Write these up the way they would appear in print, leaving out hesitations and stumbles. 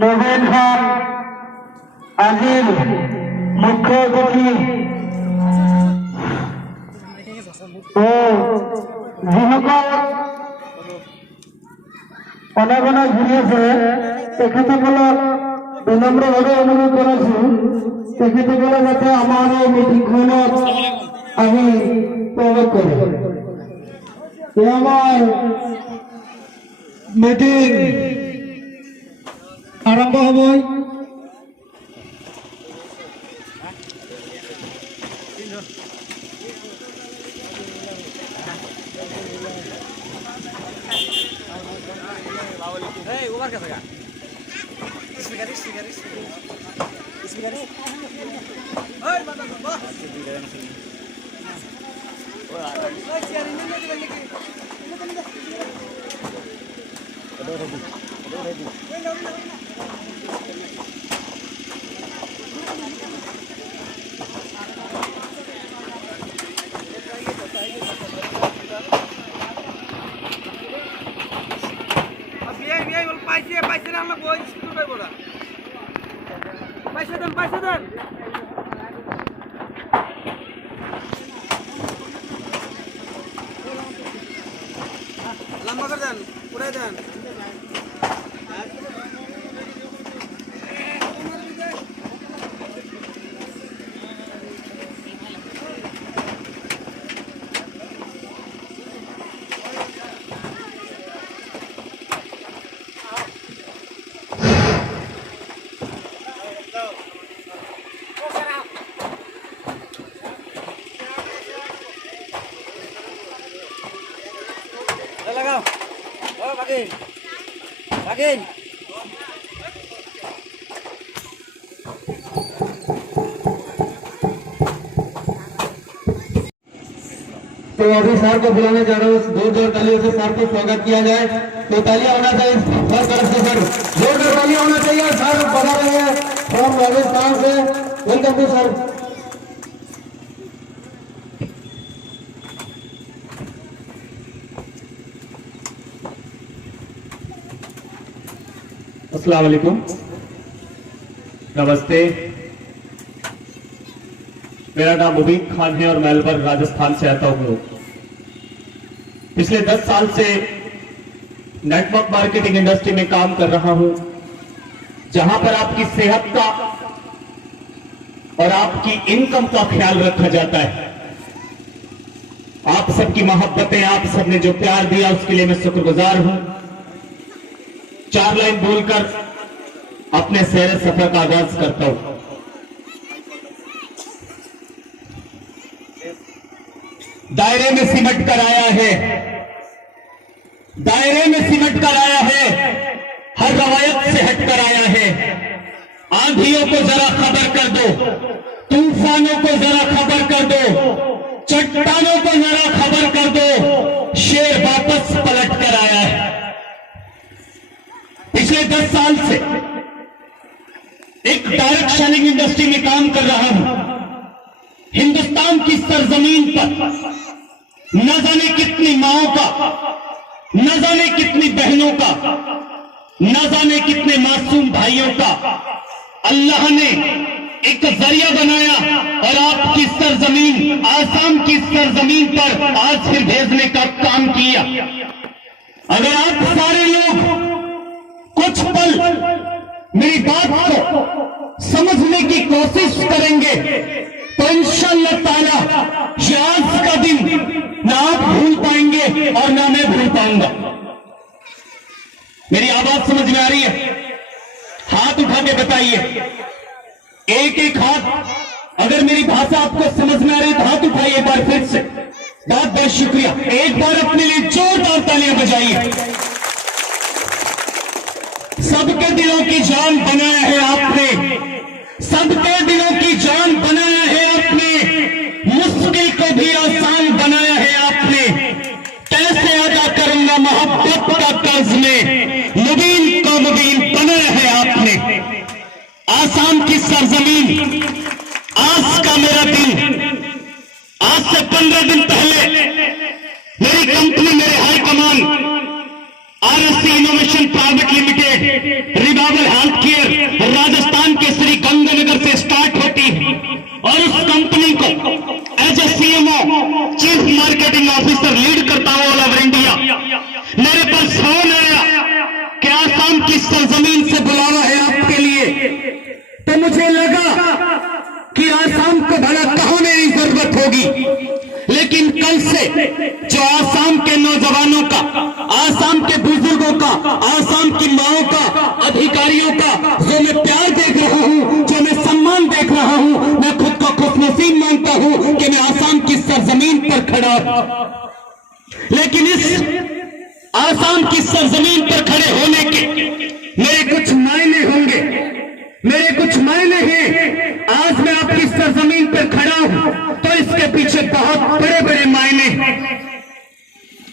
नवीन खान আজিল মুখ্য অতিথি ও যিসকল অনাগনা ঘূৰি আছে তেখেতসকলক বিনম্ৰভাৱে অনুৰোধ কৰিছোঁ তেখেতসকলে যাতে আমাৰ এই মিটিংখনত আহি প্ৰৱেশ কৰে। আমাৰ মিটিং আৰম্ভ হ'বই। लंबा कर दें पूरा दें लगाओ ओ बाकी बाकी तो अभी सर को बुलाने जा रहा हूँ, जोर तालियों से सर को स्वागत किया जाए। तो तालियां होना चाहिए हर तरफ से सर, जोर तालियां होना चाहिए। सर बता रहे हैं फ्रॉम राजस्थान से, वेलकम टू सर। अस्सलाम वालेकुम, नमस्ते। मेरा नाम मुबीन खान है और मैं अलवर राजस्थान से आता हूँ। पिछले 10 साल से नेटवर्क मार्केटिंग इंडस्ट्री में काम कर रहा हूं, जहां पर आपकी सेहत का और आपकी इनकम का ख्याल रखा जाता है। आप सबकी मोहब्बतें, आप सबने जो प्यार दिया उसके लिए मैं शुक्रगुजार हूं। 4 लाइन बोलकर अपने सैर सफर का आगाज करता हूं। दायरे में सिमट कर आया है, दायरे में सिमट कर आया है, हर रवायत से हट कर आया है। आंधियों को जरा खबर कर दो, तूफानों को जरा खबर कर दो, चट्टानों को जरा खबर कर दो, शेर वापस पलट कर आया है। पिछले 10 साल से एक डायरेक्ट सेलिंग इंडस्ट्री में काम कर रहा हूं। हिंदुस्तान की सरजमीन पर न जाने कितनी माओं का, न जाने कितनी बहनों का, न जाने कितने मासूम भाइयों का अल्लाह ने एक जरिया बनाया और आपकी सरजमीन, आसाम की सरजमीन पर आज फिर भेजने का काम किया। अगर आप सारे लोग कुछ पल मेरी बात को समझने की कोशिश करेंगे तो इंशाअल्लाह ताला ये आज का दिन ना आप भूल पाएंगे और ना मैं भूल पाऊंगा। मेरी आवाज समझ में आ रही है? हाथ उठा के बताइए, एक एक हाथ। अगर मेरी भाषा आपको समझ में आ रही है तो हाथ उठाइए एक बार फिर से। बहुत बहुत शुक्रिया। एक बार अपने लिए जोरदार तालियां बजाइए। सबके दिलों की जान बनाया है आपने, सबके दिलों की जान बनाया है आपने, मुश्किल को भी आसान बनाया है आपने। कैसे अदा करूंगा मोहब्बत का कर्ज में, मुबीन को मुबीन बनाया है आपने। आसाम की सरजमीन, आज का मेरा दिन, आज से 15 दिन पहले मेरी कंपनी, मेरे high command RSC innovation private limited, revival health care, Rajasthan के श्री गंगानगर से स्टार्ट होती है और उस कंपनी को as a CMO, chief marketing officer lead करता हूं ऑल ओवर इंडिया। मेरे पास फोन आया कि आसाम की सरजमीन से बुलावा है आपके लिए, तो मुझे लगा कि आसाम को भला कहां मेरी जरूरत होगी। लेकिन कल से जो आसाम के नौजवानों का, आसाम के बुजुर्गों का, आसाम की माओं का, अधिकारियों का जो मैं प्यार देख रहा हूं, जो मैं सम्मान देख रहा हूं, मैं खुद को खुशनसीब मानता हूं कि मैं आसाम की सरजमीन पर खड़ा हूं। लेकिन इस आसाम की सरजमीन पर खड़े होने के मेरे कुछ मायने होंगे, मेरे कुछ मायने हैं। आज मैं आपकी सरजमीन पर खड़ा हूं तो इसके पीछे बहुत बड़े बड़े मायने हैं।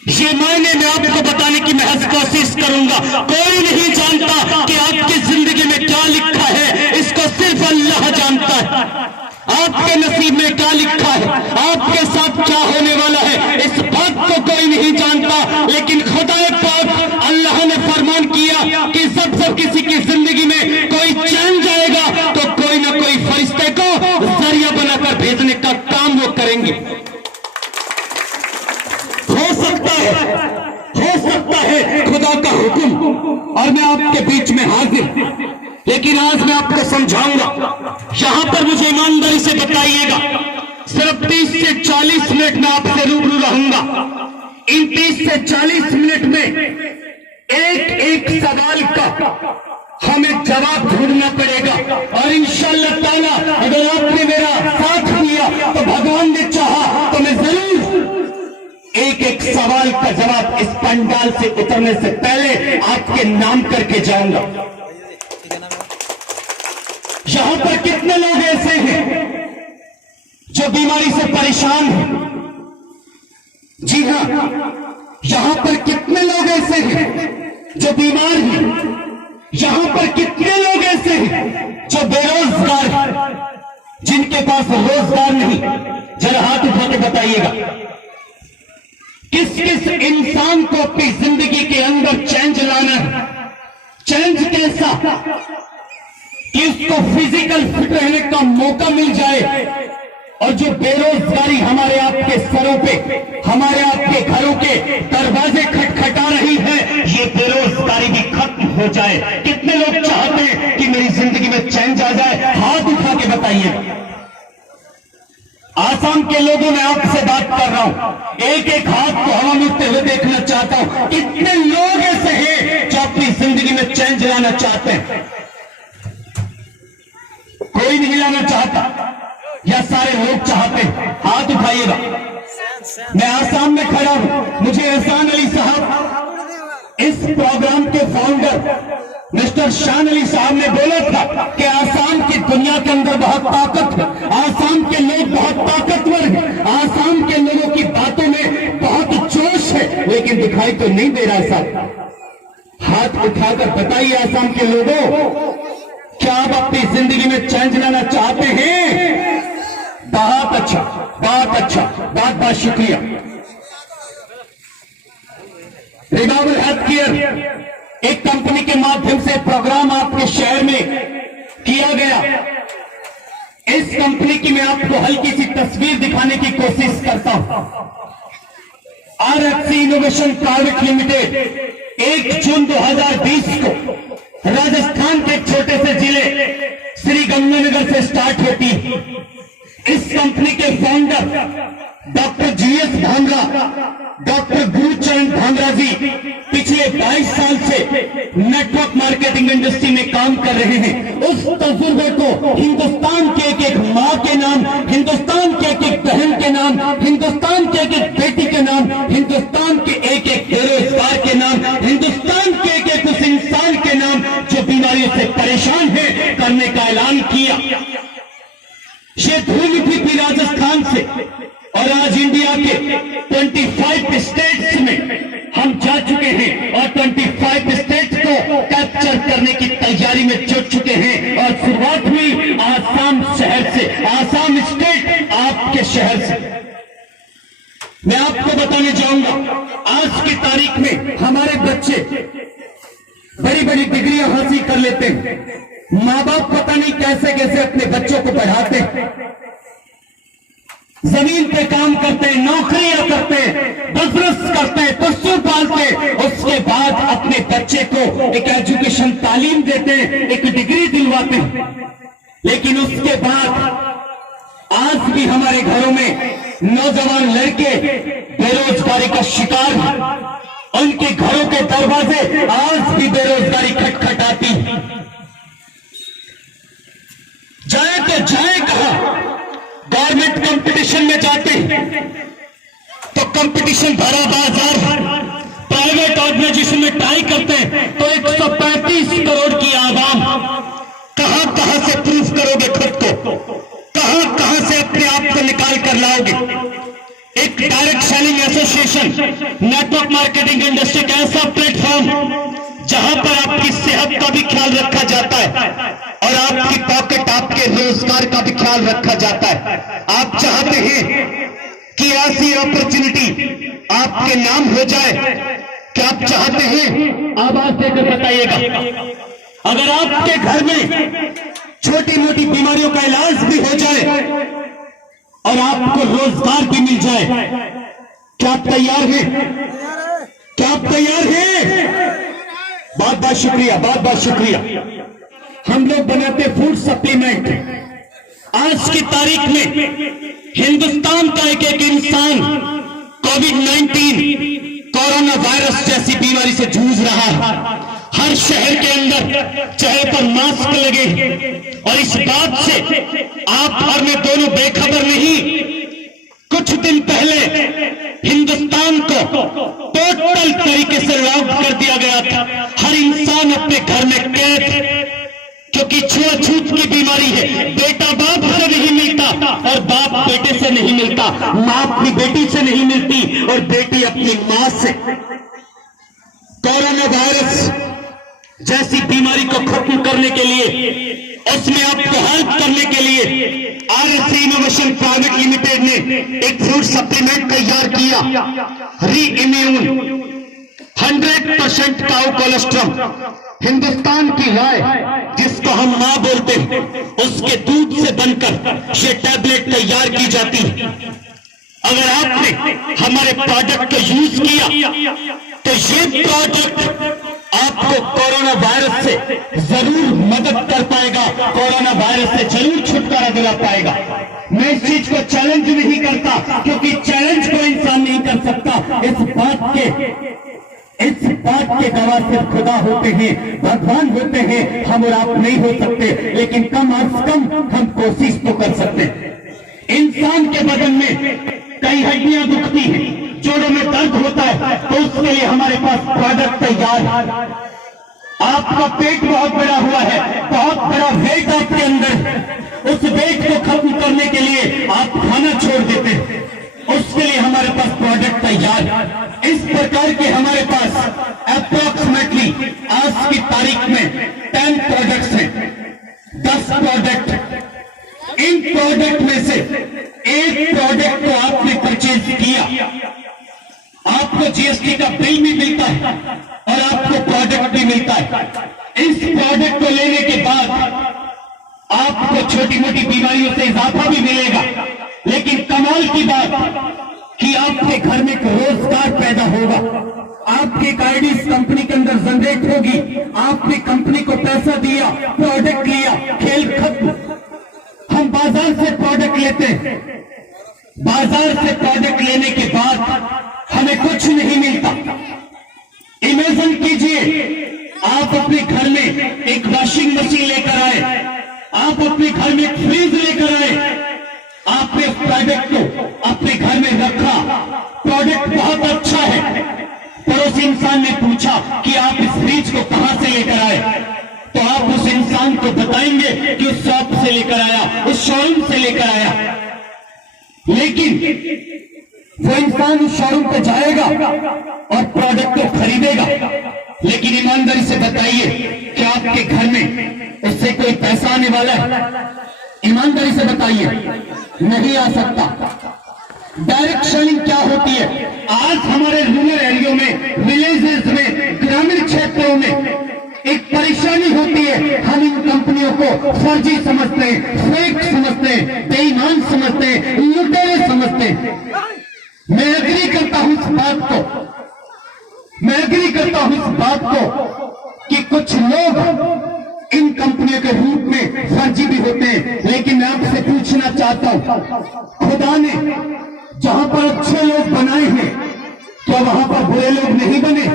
ये मायने मैं आपको बताने की महज कोशिश करूंगा। कोई नहीं जानता कि आपकी जिंदगी में क्या लिखा है, इसको सिर्फ अल्लाह जानता है। आपके नसीब में क्या लिखा है, आपके साथ क्या होने वाला है, इस बात को कोई नहीं जानता। लेकिन खुदा पाक अल्लाह ने फरमान किया कि सब किसी की जिंदगी में कोई चैन जाएगा तो कोई ना कोई फरिश्ते को जरिया बनाकर भेजने का काम वो करेंगे। हो सकता है खुदा का हुक्म और मैं आपके बीच में हाजिर, लेकिन आज मैं आपको समझाऊंगा। यहां पर मुझे ईमानदारी से बताइएगा, सिर्फ 30 से 40 मिनट में आपसे रूबरू रहूंगा। इन 30 से 40 मिनट में एक एक सवाल का हमें जवाब ढूंढना पड़ेगा और इंशाअल्लाह ताला अगर आपने मेरा साथ दिया तो भगवान ने चाहा तो मैं जरूर एक एक सवाल का जवाब इस पंडाल से उतरने से पहले आपके नाम करके जाऊंगा। यहां पर कितने लोग ऐसे हैं जो बीमारी से परेशान हैं? जी हां, यहां पर कितने लोग ऐसे हैं जो बीमार हैं? यहां पर कितने लोग ऐसे हैं जो बेरोजगार हैं, जिनके पास रोजगार नहीं? जरा हाथ उठा के बताइएगा, किस किस इंसान को अपनी जिंदगी के अंदर चेंज लाना है? चेंज कैसा कि उसको फिजिकल फिट रहने का मौका मिल जाए और जो बेरोजगारी हमारे आपके सरों पे, हमारे आपके घरों के हो जाए? कितने लोग चाहते हैं कि मेरी जिंदगी में चैन आ जाए? हाथ उठा के बताइए। आसाम के लोगों में आपसे बात कर रहा हूं, एक एक हाथ को हवा में उठते हुए देखना चाहता हूं। कितने लोग ऐसे हैं जो अपनी जिंदगी में चैन लाना चाहते हैं? कोई नहीं लाना चाहता या सारे लोग चाहते हैं? हाथ उठाइएगा। मैं आसाम में खड़ा हूं। मुझे एहसान अली साहब, इस प्रोग्राम के फाउंडर मिस्टर शान अली साहब ने बोला था कि आसाम की दुनिया के अंदर बहुत ताकत है, आसाम के लोग बहुत ताकतवर हैं, आसाम के लोगों की बातों में बहुत जोश है, लेकिन दिखाई तो नहीं दे रहा साहब। हाथ उठाकर बताइए आसाम के लोगों, क्या आप अपनी जिंदगी में चेंज लाना चाहते हैं? बहुत अच्छा, बहुत अच्छा, बहुत बहुत शुक्रिया। रिवाइवल हेल्थ केयर एक कंपनी के माध्यम से प्रोग्राम आपके शहर में किया गया। इस कंपनी की मैं आपको हल्की सी तस्वीर दिखाने की कोशिश करता हूं। RFC इनोवेशन प्राइवेट लिमिटेड 1 जून 2020 को राजस्थान के एक छोटे से जिले श्री गंगानगर से स्टार्ट होती है। इस कंपनी के founder doctor GS Bhamra, doctor Gurcharan Bhamra ji पिछले 22 साल से नेटवर्क मार्केटिंग इंडस्ट्री में काम कर रहे हैं। उस तजुर्बे को हिंदुस्तान के एक एक माँ के नाम, हिंदुस्तान के एक एक बहन के नाम, हिंदुस्तान के एक एक बेटी के नाम, हिंदुस्तान के एक एक बेरोजगार के नाम, हिंदुस्तान के एक एक उस इंसान के नाम जो बीमारियों से परेशान है, करने का ऐलान किया। ये धूल उठी थी राजस्थान से और आज इंडिया के 25 स्टेट्स में हम जा चुके हैं और 25 स्टेट को कैप्चर करने की तैयारी में जुट चुके हैं। और शुरुआत हुई आसाम शहर से, आसाम स्टेट आपके शहर से। मैं आपको बताने जाऊंगा, आज की तारीख में हमारे बच्चे बड़ी बड़ी डिग्रियां हासिल कर लेते हैं। माँ बाप पता नहीं कैसे कैसे अपने बच्चों को पढ़ाते हैं, जमीन पे काम करते हैं, नौकरियां करते हैं, बिजनेस करते हैं, पशु पालते हैं, उसके बाद अपने बच्चे को एक एजुकेशन तालीम देते हैं, एक डिग्री दिलवाते हैं। लेकिन उसके बाद आज भी हमारे घरों में नौजवान लड़के बेरोजगारी का शिकार हैं। उनके घरों के दरवाजे आज भी बेरोजगारी खटखटाती है। जाए तो जाए कहां? गवर्नमेंट कंपटीशन में जाते तो कंपटीशन भरा बाजार, प्राइवेट ऑर्गेनाइजेशन में ट्राई करते हैं तो 135 करोड़ की आवाम, कहां कहां से प्रूफ करोगे खुद को? कहां कहां से अपने आप को निकाल कर लाओगे? एक direct selling association, network marketing industry का ऐसा प्लेटफॉर्म जहां पर आपकी सेहत का भी ख्याल रखा जाता है और आपकी पॉकेट, आपके रोजगार का भी ख्याल रखा जाता है। आप चाहते हैं कि ऐसी अपॉर्चुनिटी आपके नाम हो जाए? क्या आप चाहते हैं? आवाज देकर बताइएगा। अगर आपके घर में छोटी मोटी बीमारियों का इलाज भी हो जाए और आपको रोजगार भी मिल जाए, क्या आप तैयार हैं? क्या आप तैयार हैं? बहुत बहुत शुक्रिया, बहुत बहुत शुक्रिया। हम लोग बनाते फूड सप्लीमेंट। आज की तारीख में हिंदुस्तान का एक एक इंसान कोविड-19 कोरोना वायरस जैसी बीमारी से जूझ रहा है। हर शहर के अंदर चेहरे पर मास्क लगे और इस बात से आप और मैं दोनों बेखबर नहीं। कुछ दिन पहले हिंदुस्तान को टोटल तरीके से लॉक कर दिया गया था। हर इंसान अपने घर में कैद, क्योंकि छुआछूत की बीमारी है। बेटा बाप से नहीं मिलता और बाप बेटे से नहीं मिलता, माँ अपनी बेटी से नहीं मिलती और बेटी अपनी माँ से। कोरोना वायरस जैसी बीमारी को खत्म करने के लिए, उसमें आपको हेल्प करने के लिए RFC इनोवेशन प्राइवेट लिमिटेड ने एक फूड सप्लीमेंट तैयार किया, री-इम्यून 100% काऊ कोलेस्ट्रॉल। हिंदुस्तान की गाय जिसको हम मां बोलते हैं, उसके दूध से बनकर ये टैबलेट तैयार की जाती है। अगर आपने हमारे प्रोडक्ट को यूज किया तो ये प्रोडक्ट आपको कोरोना वायरस जरूर मदद कर पाएगा, कोरोना वायरस से जरूर छुटकारा दिला पाएगा। मैं इस चीज को चैलेंज नहीं करता, क्योंकि चैलेंज को इंसान नहीं कर सकता। इस बात के गवाह सिर्फ खुदा होते हैं, भगवान होते हैं, हम और आप नहीं हो सकते, लेकिन कम अज कम हम कोशिश तो कर सकते हैं। इंसान के बदन में कई हड्डियां दुखती हैं, जोड़ों में दर्द होता है, तो उसके लिए हमारे पास प्रोडक्ट तैयार है। आपका पेट बहुत बड़ा हुआ है, बहुत बड़ा वेट आपके अंदर, उस वेट को खत्म करने के लिए आप खाना छोड़ देते हैं, उसके लिए हमारे पास प्रोडक्ट तैयार। इस प्रकार के हमारे पास अप्रोक्सीमेटली आज की तारीख में 10 प्रोडक्ट्स हैं, 10 प्रोडक्ट। इन प्रोडक्ट में से एक प्रोडक्ट को आपने परचेज किया, आपको जीएसटी का बिल भी मिलता है और आपको प्रोडक्ट भी मिलता है। इस प्रोडक्ट को लेने के बाद आपको छोटी मोटी बीमारियों से इजाफा भी मिलेगा, लेकिन कमाल की बात कि आपके घर में एक रोजगार पैदा होगा, आपकी एक आईडी इस कंपनी के अंदर जनरेट होगी, आपने कंपनी को पैसा दिया, प्रोडक्ट लिया, खेल खत्म। हम बाजार से प्रोडक्ट लेते हैं, बाजार से प्रोडक्ट लेने के बाद हमें कुछ नहीं मिलता। इमेजिन कीजिए, आप अपने घर में एक वॉशिंग मशीन लेकर आए, आप अपने घर में एक फ्रिज लेकर आए, आपने उस प्रोडक्ट को अपने घर में रखा, प्रोडक्ट बहुत अच्छा है। पड़ोसी इंसान ने पूछा कि आप इस फ्रिज को कहां से लेकर आए, तो आप उस इंसान को बताएंगे कि उस शॉप से लेकर आया, उस शोरूम से लेकर आया। लेकिन वो इंसान उस शोरूम पे जाएगा और प्रोडक्ट को खरीदेगा, लेकिन ईमानदारी से बताइए कि आपके घर में उससे कोई पैसा आने वाला है? ईमानदारी से बताइए, नहीं आ सकता। डायरेक्ट सेलिंग क्या होती है? आज हमारे रूरल एरिया में, विलेजेस में, ग्रामीण क्षेत्रों में एक परेशानी होती है। हम इन कंपनियों को फर्जी समझते हैं, फेक समझते हैं, बेईमान समझते हैं, लुटेरे समझते हैं। मैं एग्री करता हूं इस बात को, मैं एग्री करता हूं इस बात को कि कुछ लोग इन कंपनियों के रूप में फर्जी भी होते हैं, लेकिन मैं आपसे पूछना चाहता हूं, खुदा ने जहां पर अच्छे लोग बनाए हैं, क्या वहां पर बुरे लोग नहीं बने?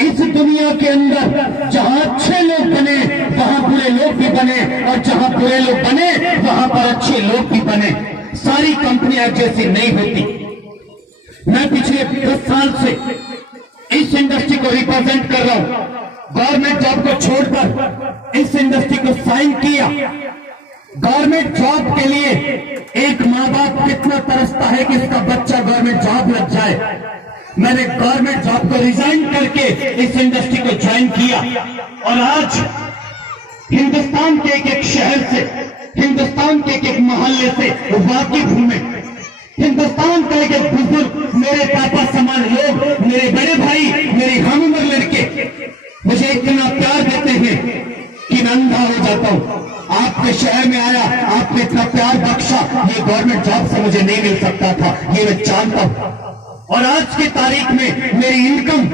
इस दुनिया के अंदर जहां अच्छे लोग बने वहां बुरे लोग भी बने, और जहां बुरे लोग बने वहां पर अच्छे लोग भी बने। सारी कंपनियां जैसी नहीं होती। मैं पिछले 10 साल से इस इंडस्ट्री को रिप्रेजेंट कर रहा हूं। गवर्नमेंट जॉब को छोड़कर इस इंडस्ट्री को साइन किया। गवर्नमेंट जॉब के लिए एक माँ बाप कितना तरसता है कि इसका बच्चा गवर्नमेंट जॉब लग जाए। मैंने गवर्नमेंट जॉब को रिजाइन करके इस इंडस्ट्री को ज्वाइन किया, और आज हिंदुस्तान के एक एक शहर से, हिंदुस्तान के एक एक मोहल्ले से वाकिफ हूं मैं। हिंदुस्तान का एक एक बुजुर्ग, मेरे पापा समान लोग, मेरे बड़े भाई, मेरी हम उम्र लड़के मुझे इतना प्यार देते हैं कि मैं अंधा हो जाता हूं। आपके शहर में आया, आपने इतना प्यार बख्शा, ये गवर्नमेंट जॉब से मुझे नहीं मिल सकता था, ये मैं जानता हूं। और आज की तारीख में मेरी इनकम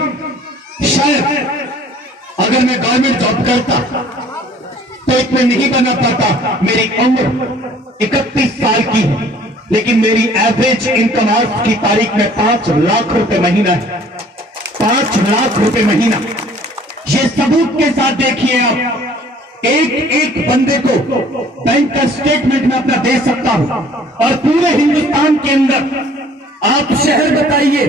शायद अगर मैं गवर्नमेंट जॉब करता तो इतने नहीं बना पाता। मेरी उम्र 31 साल की है, लेकिन मेरी एवरेज इनकम आज की तारीख में 5 लाख रुपए महीना है। 5 लाख रुपए महीना, ये सबूत के साथ देखिए आप। एक एक बंदे को बैंक का स्टेटमेंट में अपना दे सकता हूं, और पूरे हिंदुस्तान के अंदर आप शहर बताइए,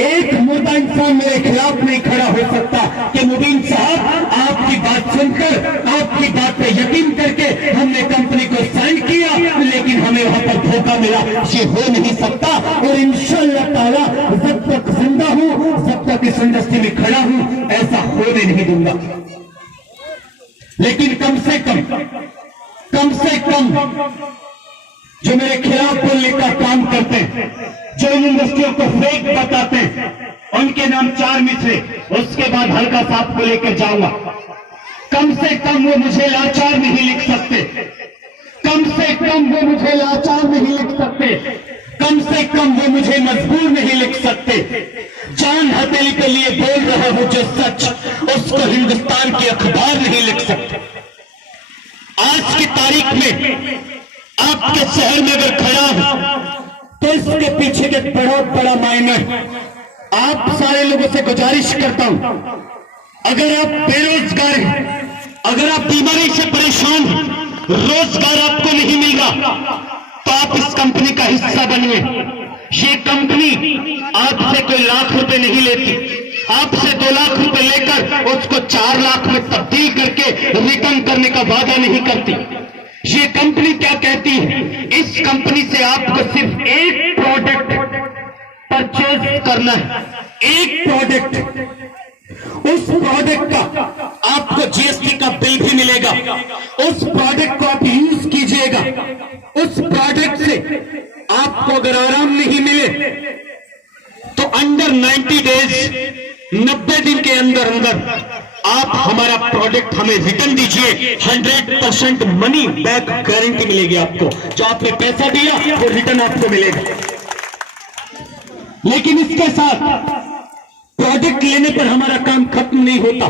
एक मुर्दा इंसान मेरे खिलाफ नहीं खड़ा हो सकता कि मुबीन साहब आपकी बात सुनकर, आपकी बात पे यकीन करके हमने कंपनी को साइन किया, लेकिन हमें वहां पर धोखा मिला। ये हो नहीं सकता, और इंशाअल्लाह ताला जब तक जिंदा हूं, जब तक इस इंडस्ट्री में खड़ा हूं, ऐसा होने नहीं दूंगा। लेकिन कम से कम जो मेरे खिलाफ बोलने का काम करते हैं, जो इन इंडस्ट्रियों को फेक बताते हैं, उनके नाम 4 मिसरे, उसके बाद हल्का सा आपको लेकर जाऊंगा। कम से कम वो मुझे लाचार नहीं लिख सकते, कम से कम वो मुझे लाचार नहीं लिख सकते, कम से कम वो मुझे मजबूर नहीं लिख सकते। जान हथेली के लिए बोल रहा हूं जो सच, उस उसको हिंदुस्तान के अखबार नहीं लिख सकते। आज की तारीख में आपके शहर में अगर खड़ा हो तो इसके पीछे के बहुत बड़ा मायना है। आप सारे लोगों से गुजारिश करता हूं, अगर आप बेरोजगार हैं, अगर आप बीमारी से परेशान हैं, रोजगार आपको नहीं मिल रहा, तो आप इस कंपनी का हिस्सा बनिए। ये कंपनी आपसे कोई लाख रुपए नहीं लेती, आपसे 2 लाख रुपए लेकर उसको 4 लाख में तब्दील करके रिटर्न करने का वादा नहीं करती। ये कंपनी क्या कहती है, इस कंपनी से आपको सिर्फ एक प्रोडक्ट परचेज करना है, एक प्रोडक्ट। उस प्रोडक्ट का आपको जीएसटी का बिल भी मिलेगा, उस प्रोडक्ट को आप यूज कीजिएगा। उस प्रोडक्ट से आपको अगर आराम नहीं मिले तो अंडर 90 डेज 90 दिन के अंदर अंदर आप हमारा प्रोडक्ट हमें रिटर्न दीजिए। 100% मनी बैक गारंटी मिलेगी आपको। जो आपने पैसा दिया वो रिटर्न आपको मिलेगा। लेकिन इसके साथ प्रोडक्ट लेने पर हमारा काम खत्म नहीं होता,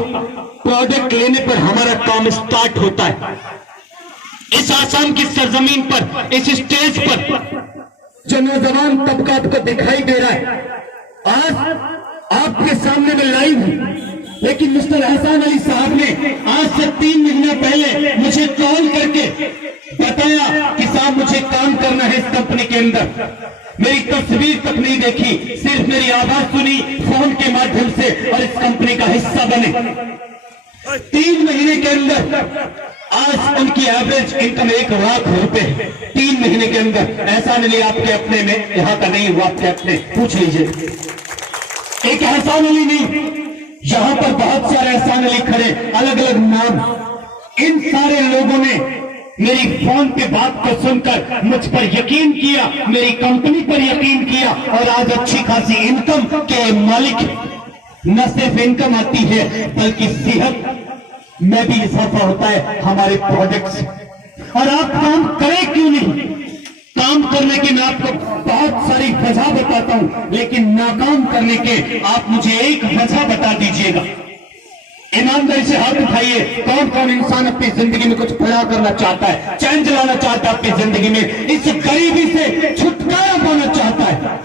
प्रोडक्ट लेने पर हमारा काम स्टार्ट होता है। इस आसाम की सरजमीन पर, इस स्टेज पर जो नौजवान तबका आपको दिखाई दे रहा है, आज आपके सामने में लाइव हूं, लेकिन मिस्टर एहसान अली साहब ने आज से 3 महीना पहले मुझे कॉल करके बताया कि साहब मुझे काम करना है इस कंपनी के अंदर। मेरी तस्वीर तक नहीं देखी, सिर्फ मेरी आवाज सुनी फोन के माध्यम से और इस कंपनी का हिस्सा बने। 3 महीने के अंदर आज उनकी एवरेज इनकम 1 लाख रुपए है। 3 महीने के अंदर। एहसान अली आपके अपने में, यहाँ का नहीं हुआ, आपके अपने पूछ लीजिए। एक एहसान अली नहीं, यहां पर बहुत सारे एहसान अली खड़े, अलग अलग नाम। इन सारे लोगों ने मेरी फोन पे बात को सुनकर मुझ पर यकीन किया, मेरी कंपनी पर यकीन किया और आज अच्छी खासी इनकम के मालिक। न सिर्फ इनकम आती है बल्कि सेहत में भी इजाफा होता है हमारे प्रोडक्ट से। और आप काम करें क्यों नहीं? काम करने की मैं आपको बहुत सारी वजह बताता हूं, लेकिन नाकाम करने के आप मुझे एक वजह बता दीजिएगा। ईमानदारी से हाथ उठाइए। कौन कौन इंसान अपनी जिंदगी में कुछ बड़ा करना चाहता है, चैन चलाना चाहता है अपनी जिंदगी में, इस गरीबी से छुटकारा पाना चाहता है?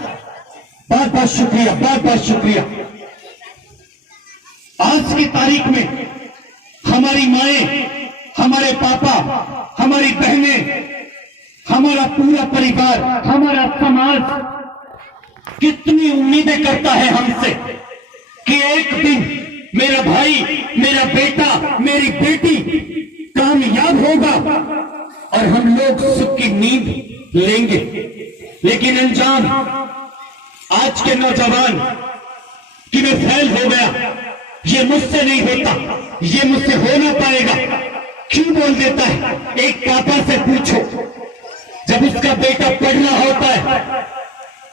बहुत बहुत शुक्रिया, बहुत बहुत शुक्रिया। आज की तारीख में हमारी माएं, हमारे पापा, हमारी बहनें, हमारा पूरा परिवार, हमारा समाज कितनी उम्मीदें करता है हमसे कि एक दिन मेरा भाई, मेरा बेटा, मेरी बेटी कामयाब होगा और हम लोग सुख की नींद लेंगे। लेकिन अनजान आज के नौजवान कि मैं फेल हो गया, ये मुझसे नहीं होता, ये मुझसे हो ना पाएगा, क्यों बोल देता है? एक पापा से पूछो, जब उसका बेटा पढ़ना होता है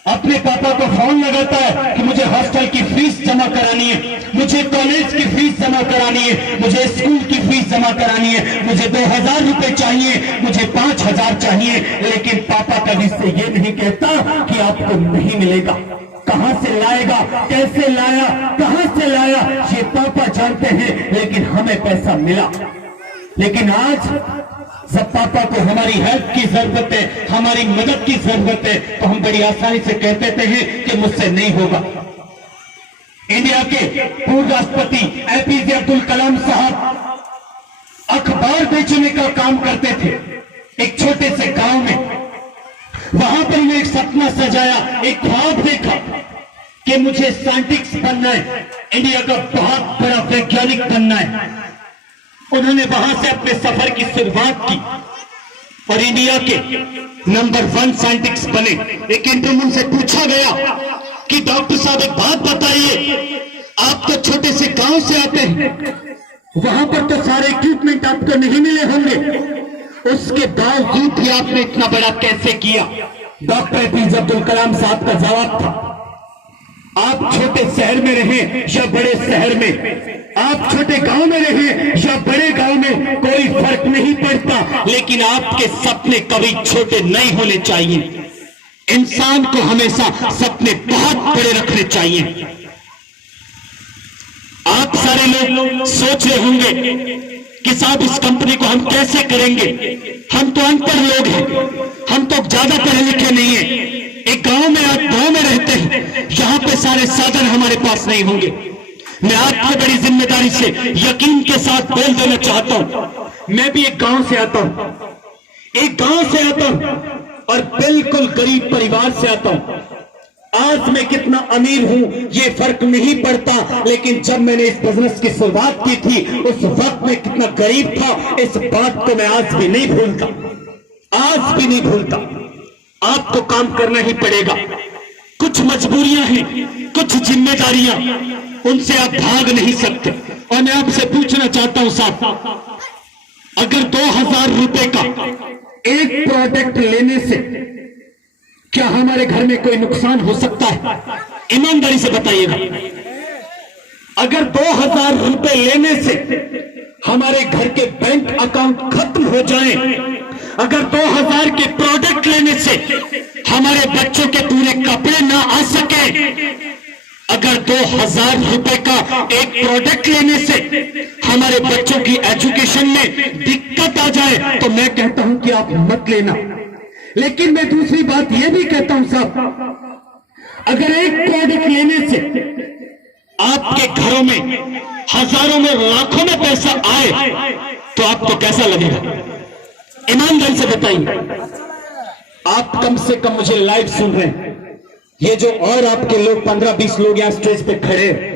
अपने पापा को फोन लगाता है कि मुझे हॉस्टल की फीस जमा करानी है, मुझे कॉलेज की फीस जमा करानी है, मुझे स्कूल की फीस जमा करानी है, मुझे 2000 रुपए चाहिए, मुझे 5000 चाहिए। लेकिन पापा कभी से ये नहीं कहता कि आपको नहीं मिलेगा। कहां से लाएगा, कैसे लाया, कहां से लाया, ये पापा जानते हैं, लेकिन हमें पैसा मिला। लेकिन आज जब पापा को हमारी हेल्प की जरूरत है, हमारी मदद की जरूरत है, तो हम बड़ी आसानी से कहते हैं कि मुझसे नहीं होगा। इंडिया के पूर्व राष्ट्रपति एपीजे अब्दुल कलाम साहब अखबार बेचने का काम करते थे एक छोटे से गांव में। वहां पर उन्हें एक सपना सजाया, एक ख्वाब देखा कि मुझे साइंटिस्ट बनना है, इंडिया का बहुत बड़ा वैज्ञानिक बनना है। उन्होंने वहां से अपने सफर की शुरुआत की और इंडिया के नंबर 1 साइंटिस्ट बने। एक इंटरव्यू से पूछा गया कि डॉक्टर साहब एक बात बताइए, आप तो छोटे से गांव से आते हैं, वहां पर तो सारे इक्विपमेंट आपको नहीं मिले होंगे, उसके बावजूद भी आपने इतना बड़ा कैसे किया? डॉक्टर एपीजे अब्दुल कलाम साहब का जवाब था, आप छोटे शहर में रहे या बड़े शहर में, आप छोटे गांव में रहे या बड़े गांव में, कोई फर्क नहीं पड़ता, लेकिन आपके सपने कभी छोटे नहीं होने चाहिए। इंसान को हमेशा सपने बहुत बड़े रखने चाहिए। आप सारे लोग सोच रहे होंगे कि साहब इस कंपनी को हम कैसे करेंगे, हम तो अनपढ़ लोग हैं, हम तो ज्यादा पढ़े लिखे नहीं हैं, एक गांव में रहते हैं, यहां पे सारे साधन हमारे पास नहीं होंगे। मैं आपको बड़ी जिम्मेदारी से यकीन के साथ बोल देना चाहता हूं, मैं भी एक गांव से आता हूं और बिल्कुल गरीब परिवार से आता हूं। आज मैं कितना अमीर हूं ये फर्क नहीं पड़ता, लेकिन जब मैंने इस बिजनेस की शुरुआत की थी उस वक्त में कितना गरीब था, इस बात को मैं आज भी नहीं भूलता। आपको काम करना ही पड़ेगा, कुछ मजबूरियां हैं, कुछ जिम्मेदारियां, उनसे आप भाग नहीं सकते। और मैं आपसे पूछना चाहता हूं साहब, अगर 2000 रुपए का एक प्रोडक्ट लेने से क्या हमारे घर में कोई नुकसान हो सकता है? ईमानदारी से बताइएगा। अगर 2000 रुपए लेने से हमारे घर के बैंक अकाउंट खत्म हो जाए, अगर 2000 के प्रोडक्ट लेने से हमारे बच्चों के पूरे कपड़े ना आ सके, अगर 2000 रुपए का एक प्रोडक्ट लेने से हमारे बच्चों की एजुकेशन में दिक्कत आ जाए, तो मैं कहता हूं कि आप मत लेना। लेकिन मैं दूसरी बात यह भी कहता हूं साहब, अगर एक प्रोडक्ट लेने से आपके घरों में हजारों में लाखों में पैसा आए, तो आपको कैसा लगेगा? ईमानदारी से बताइए। आप कम से कम मुझे लाइव सुन रहे हैं, ये जो और आपके लोग 15-20 लोग यहाँ स्टेज पे खड़े,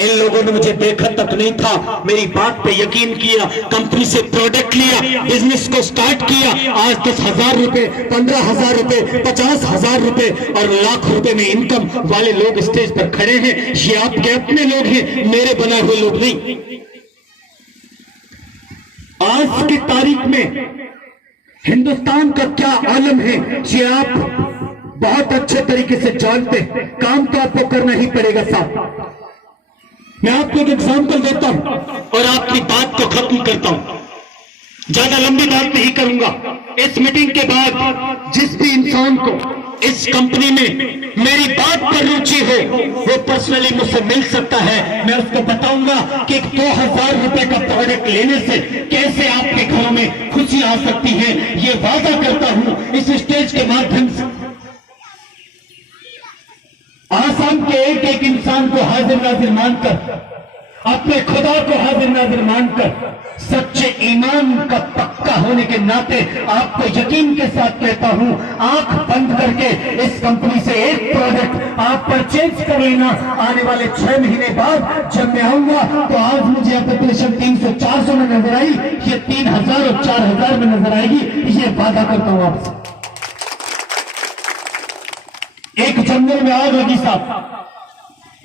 इन लोगों ने मुझे देखा तक नहीं था, मेरी बात पे यकीन किया, कंपनी से प्रोडक्ट लिया, बिजनेस को स्टार्ट किया, आज 10,000 रुपए, 15,000 रुपए, 50,000 रुपए और लाख रुपए में इनकम वाले लोग स्टेज पर खड़े हैं। ये आपके अपने लोग हैं, मेरे बनाए हुए लोग नहीं। आज की तारीख में हिंदुस्तान का क्या आलम है ये आप बहुत अच्छे तरीके से जानते हैं। काम तो आपको करना ही पड़ेगा साहब। मैं आपको एक एग्जाम्पल देता हूं और आपकी बात को खत्म करता हूं, ज्यादा लंबी बात नहीं करूंगा। इस मीटिंग के बाद जिस भी इंसान को इस कंपनी में मेरी बात पर रुचि हो, वो पर्सनली मुझसे मिल सकता है। मैं उसको बताऊंगा कि 2000 रुपए का प्रोडक्ट लेने से कैसे आपके घरों में खुशी आ सकती है। ये वादा करता हूं इस स्टेज के माध्यम से। आसाम के एक एक इंसान को हाजिर नाजिर मानकर, अपने खुदा को हाजिर नाजिर मानकर, सच्चे ईमान का पक्का होने के नाते आपको यकीन के साथ कहता हूं, आंख बंद करके इस कंपनी से एक प्रोडक्ट आप परचेज कर लेना। आने वाले 6 महीने बाद जब मैं आऊंगा तो आज मुझे पॉपुलेशन 300-400 में नजर आई, ये 3000 और 4000 में नजर आएगी। ये वादा करता हूं आपसे। एक जंगल में आग लगी साहब,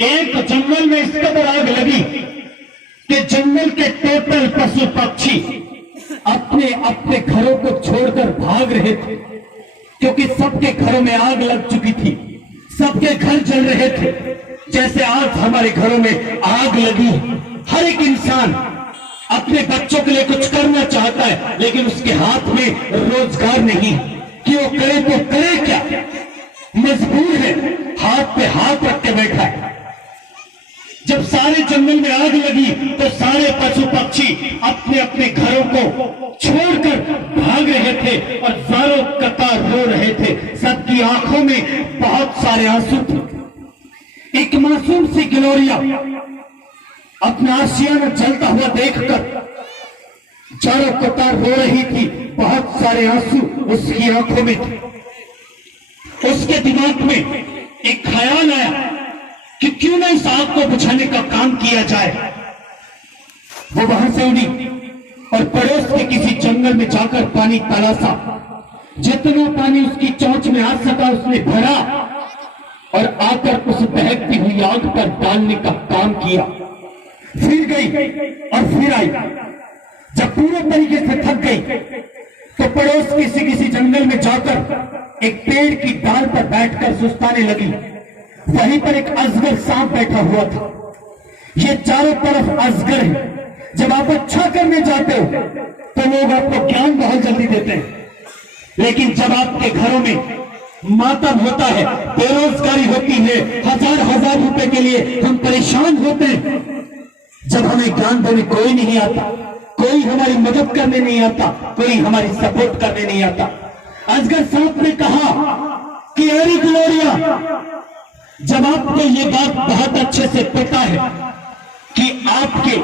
एक जंगल में इस कदर आग लगी कि जंगल के टोटल पशु पक्षी अपने अपने घरों को छोड़कर भाग रहे थे, क्योंकि सबके घरों में आग लग चुकी थी, सबके घर जल रहे थे। जैसे आज हमारे घरों में आग लगी, हर एक इंसान अपने बच्चों के लिए कुछ करना चाहता है, लेकिन उसके हाथ में रोजगार नहीं कि वो करे तो करे क्या, मजबूर है, हाथ पे हाथ रख के बैठा है। जब सारे जंगल में आग लगी तो सारे पशु पक्षी अपने अपने घरों को छोड़कर भाग रहे थे और ज़ारों कतार रो रहे थे। सबकी आंखों में बहुत सारे आंसू थे। एक मासूम सी गिलोरिया अपना आशियाना जलता हुआ देखकर चारों कतार रो रही थी, बहुत सारे आंसू उसकी आंखों में थे। उसके दिमाग में एक ख्याल आया कि क्यों ना इस आग को बुझाने का काम किया जाए। वो वहां से उड़ी और पड़ोस के किसी जंगल में जाकर पानी तलाशा। जितना पानी उसकी चोंच में आ सका उसने भरा और आकर उस बहती हुई आग पर डालने का काम किया। फिर गई और फिर आई। जब पूरे तरीके से थक गई तो पड़ोस किसी जंगल में जाकर एक पेड़ की डाल पर बैठकर सुस्ताने लगी। वहीं पर एक अजगर सांप बैठा हुआ था। ये चारों तरफ अजगर है। जब आप अच्छा करने जाते हो तो लोग आपको ज्ञान बहुत जल्दी देते हैं, लेकिन जब आपके घरों में मातम होता है, बेरोजगारी होती है, हजार रुपए के लिए हम परेशान होते हैं, जब हमें ज्ञान देने कोई नहीं आता, कोई हमारी मदद करने नहीं आता, कोई हमारी सपोर्ट करने नहीं आता। असगर साहब ने कहा कि एरी ग्लोरिया, जब आपको ये बात बहुत अच्छे से पता है कि आपके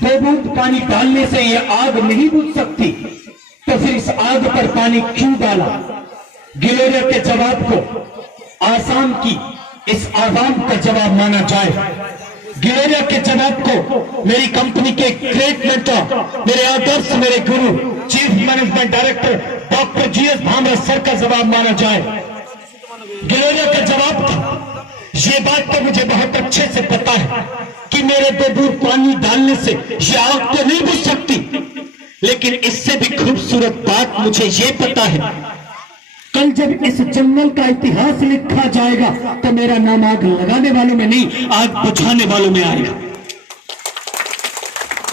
2 बूंद पानी डालने से ये आग नहीं बुझ सकती, तो फिर इस आग पर पानी क्यों डाला? गिलोरिया के जवाब को आसाम की इस आवाम का जवाब माना जाए। गिलोरिया के जवाब को मेरी कंपनी के ग्रेट मेंटर, मेरे आदर्श, मेरे गुरु, chief management director doctor GS Bhamra sir का जवाब माना जाए। गिलोरिया का जवाब था, ये बात तो मुझे बहुत अच्छे से पता है कि मेरे 2 बूंद पानी डालने से ये आग तो नहीं बुझ सकती, लेकिन इससे भी खूबसूरत बात मुझे ये पता है, कल जब इस जंगल का इतिहास लिखा जाएगा तो मेरा नाम आग लगाने वालों में नहीं, आग बुझाने वालों में आएगा।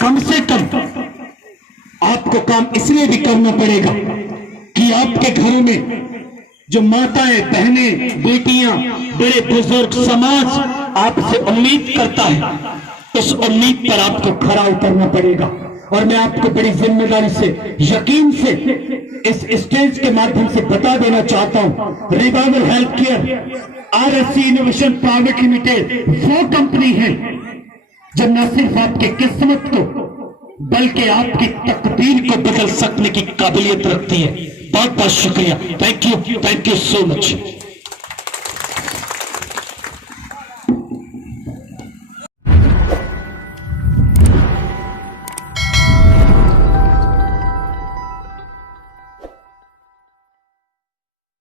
कम से कम आपको काम इसलिए भी करना पड़ेगा कि आपके घरों में जो माताएं, बहनें, बेटियां, बड़े बुजुर्ग, समाज आपसे उम्मीद करता है, उस उम्मीद पर आपको खरा उतरना पड़ेगा। और मैं आपको बड़ी जिम्मेदारी से, यकीन से इस स्टेज के माध्यम से बता देना चाहता हूं, revival health care RSC innovation private limited वो कंपनी है जो न सिर्फ आपकी किस्मत को बल्कि आपकी तकदीर को बदल सकने की काबिलियत रखती है। बहुत बहुत शुक्रिया। Thank you so much.